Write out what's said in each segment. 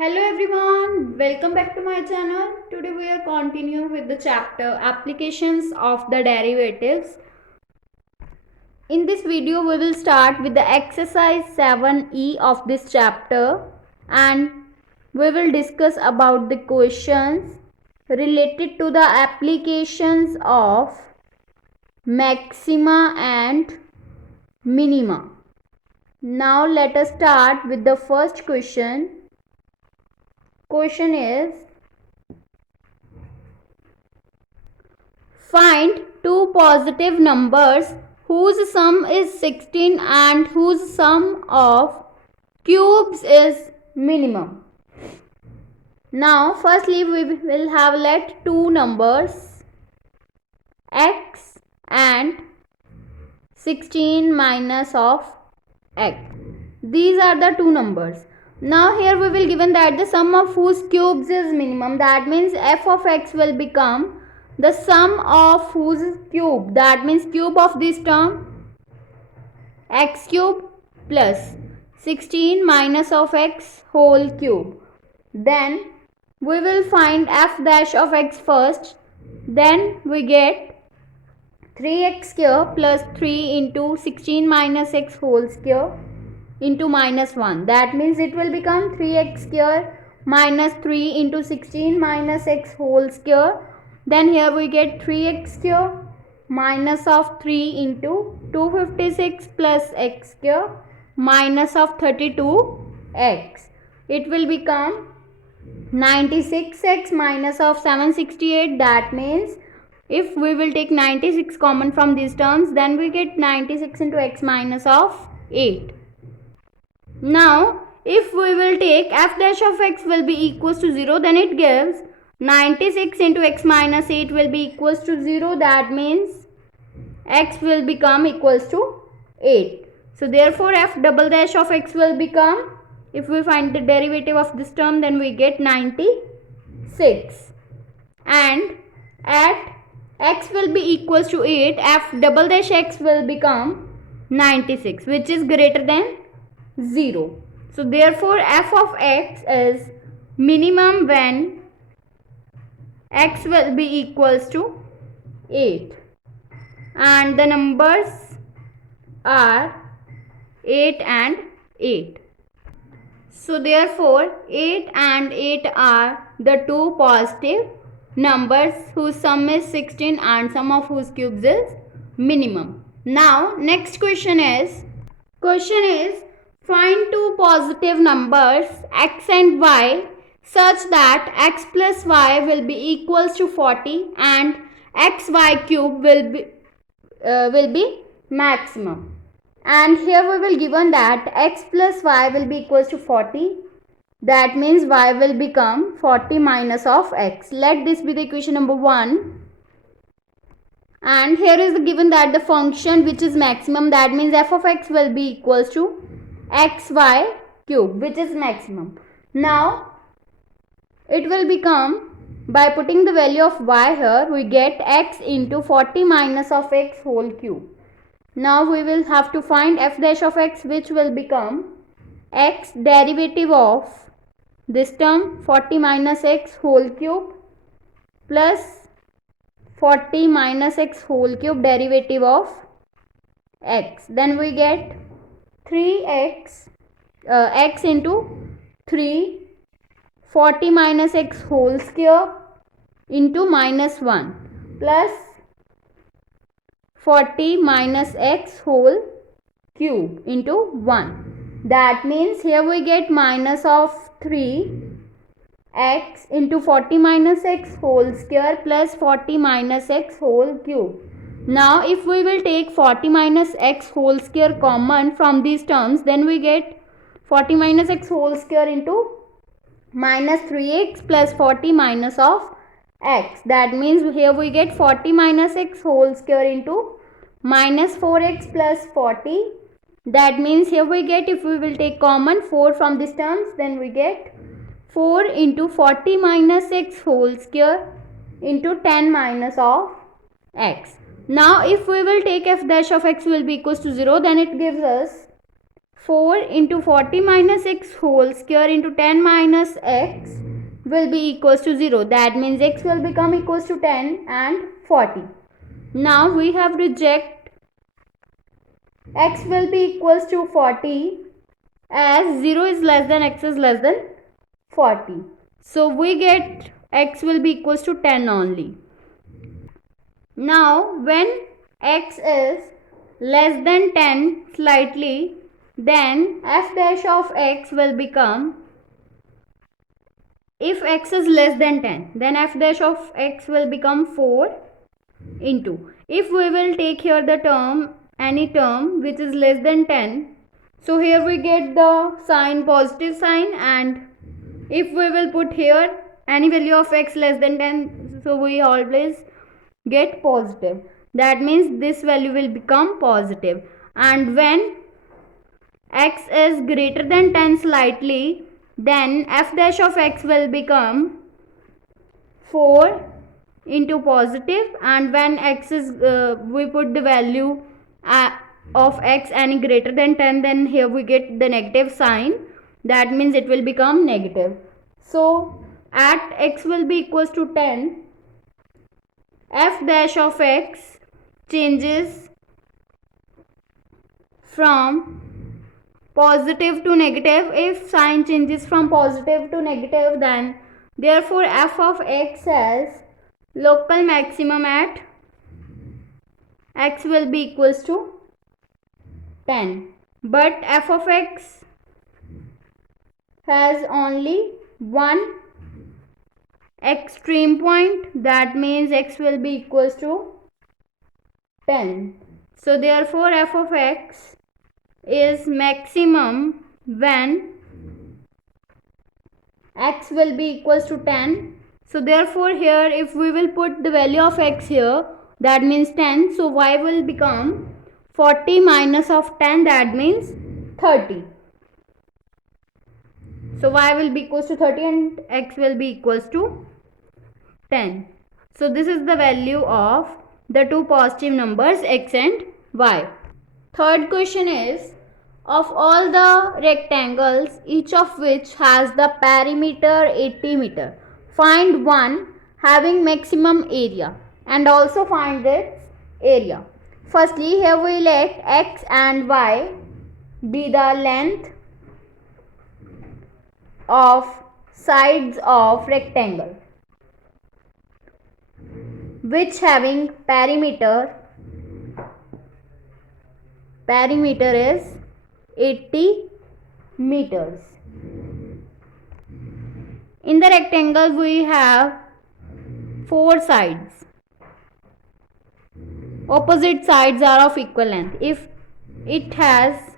Hello everyone, welcome back to my channel. Today we are continuing with the chapter Applications of the Derivatives. In this video we will start with the exercise 7e of this chapter and we will discuss about the questions related to the applications of maxima and minima. Now let us start with the first question. Question is, find two positive numbers whose sum is 16 and whose sum of cubes is minimum. Now firstly we will have let two numbers x and 16 minus of x. These are the two numbers. Now here we will given that the sum of whose cubes is minimum. That means f of x will become the sum of whose cube, that means cube of this term x cube plus 16 minus of x whole cube. Then we will find f dash of x first. Then we get 3x square plus 3 into 16 minus x whole square into minus 1. That means it will become 3x square minus 3 into 16 minus x whole square. Then here we get 3x square minus of 3 into 256 plus x square minus of 32x. It will become 96x minus of 768. That means if we will take 96 common from these terms, then we get 96 into x minus of 8. Now if we will take f dash of x will be equals to 0, then it gives 96 into x minus 8 will be equals to 0. That means x will become equals to 8. So therefore f double dash of x will become, if we find the derivative of this term, then we get 96. And at x will be equals to 8, f double dash x will become 96, which is greater than 0. So therefore f of x is minimum when x will be equals to 8 and the numbers are 8 and 8. So therefore 8 and 8 are the two positive numbers whose sum is 16 and sum of whose cubes is minimum. Now next question is find two positive numbers x and y such that x plus y will be equals to 40 and xy cube will be maximum. And here we will given that x plus y will be equals to 40. That means y will become 40 minus of x. Let this be the equation number 1. And here is given that the function which is maximum, that means f of x will be equals to xy cube, which is maximum. Now it will become, by putting the value of y here, we get x into 40 minus of x whole cube. Now we will have to find f dash of x, which will become x derivative of this term 40 minus x whole cube plus 40 minus x whole cube derivative of x. Then we get 3x x into 3 40 minus x whole square into minus 1 plus 40 minus x whole cube into 1. That means here we get minus of 3 x into 40 minus x whole square plus 40 minus x whole cube. Now if we will take 40 minus x whole square common from these terms, then we get 40 minus x whole square into minus 3x plus 40 minus of x. That means here we get 40 minus x whole square into minus 4x plus 40. That means here we get, if we will take common 4 from these terms, then we get 4 into 40 minus x whole square into 10 minus of x. Now if we will take f dash of x will be equals to 0, then it gives us 4 into 40 minus x whole square into 10 minus x will be equals to 0. That means x will become equals to 10 and 40. Now we have reject x will be equals to 40 as 0 is less than x is less than 40. So we get x will be equals to 10 only. Now when x is less than 10 slightly, then f dash of x will become, if x is less than 10, then f dash of x will become 4 into, if we will take here the term, any term which is less than 10, so here we get the sign positive sign, and if we will put here any value of x less than 10, so we always get positive. That means this value will become positive. And when x is greater than 10 slightly, then f dash of x will become 4 into positive, and when x is we put the value of x any greater than 10, then here we get the negative sign. That means it will become negative. So at x will be equals to 10, f dash of x changes from positive to negative. If sign changes from positive to negative, then therefore f of x has local maximum at x will be equals to 10, but f of x has only one extreme point. That means x will be equals to 10. So therefore f of x is maximum when x will be equals to 10. So therefore here if we will put the value of x here, that means 10, so y will become 40 minus of 10, that means 30. So y will be equals to 30 and x will be equals to 10. So this is the value of the two positive numbers x and y. Third question is, of all the rectangles, each of which has the perimeter 80 meter, find one having maximum area and also find its area. Firstly, here we let x and y be the length of sides of rectangle which having perimeter is 80 meters. In the rectangle we have four sides. Opposite sides are of equal length. If it has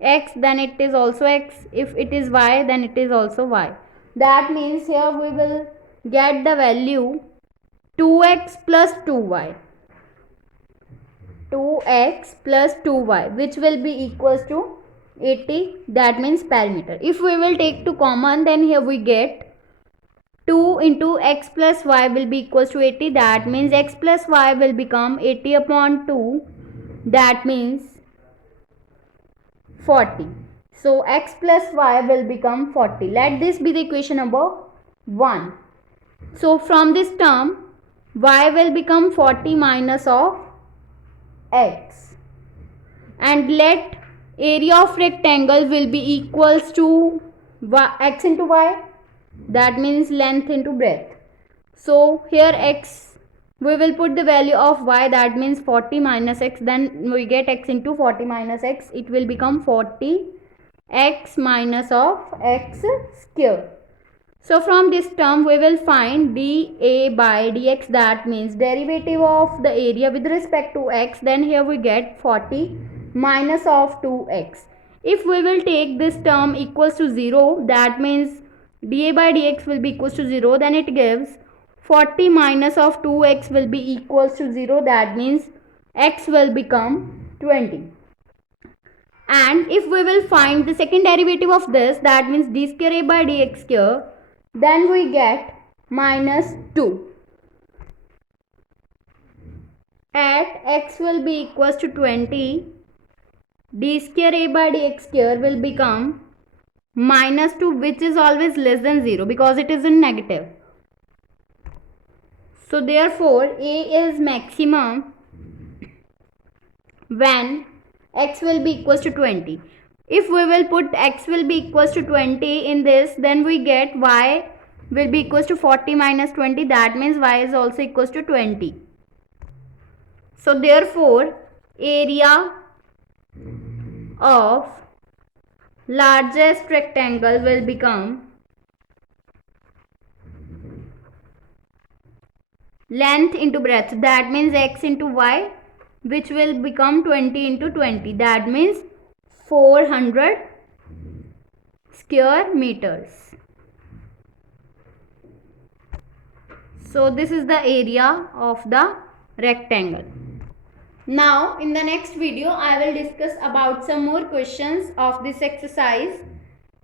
x, then it is also x. If it is y, then it is also y. That means here we will get the value 2x plus 2y. 2x plus 2y, which will be equals to 80. That means perimeter. If we will take to common, then here we get 2 into x plus y will be equals to 80. That means x plus y will become 80 upon 2. That means 40. So x plus y will become 40. Let this be the equation number 1. So from this term, y will become 40 minus of x. And let area of rectangle will be equals to x into y. That means length into breadth. So here x, we will put the value of y, that means 40 minus x, then we get x into 40 minus x. It will become 40 x minus of x square. So from this term we will find dA by dx, that means derivative of the area with respect to x. Then here we get 40 minus of 2x. If we will take this term equals to 0, that means dA by dx will be equals to 0, then it gives 40 minus of 2x will be equals to 0. That means x will become 20. And if we will find the second derivative of this, that means d square a by dx square, then we get minus 2. At x will be equals to 20, d square a by dx square will become minus 2, which is always less than 0 because it is in negative. So therefore a is maximum when x will be equals to 20. If we will put x will be equals to 20 in this, then we get y will be equals to 40 minus 20. That means y is also equals to 20. So therefore area of largest rectangle will become length into breadth. That means x into y, which will become 20 into 20. That means 400 square meters. So this is the area of the rectangle. Now in the next video I will discuss about some more questions of this exercise.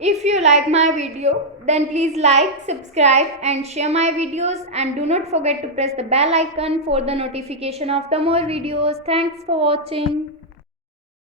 If you like my video, then please like, subscribe and share my videos, and do not forget to press the bell icon for the notification of the more videos. Thanks for watching.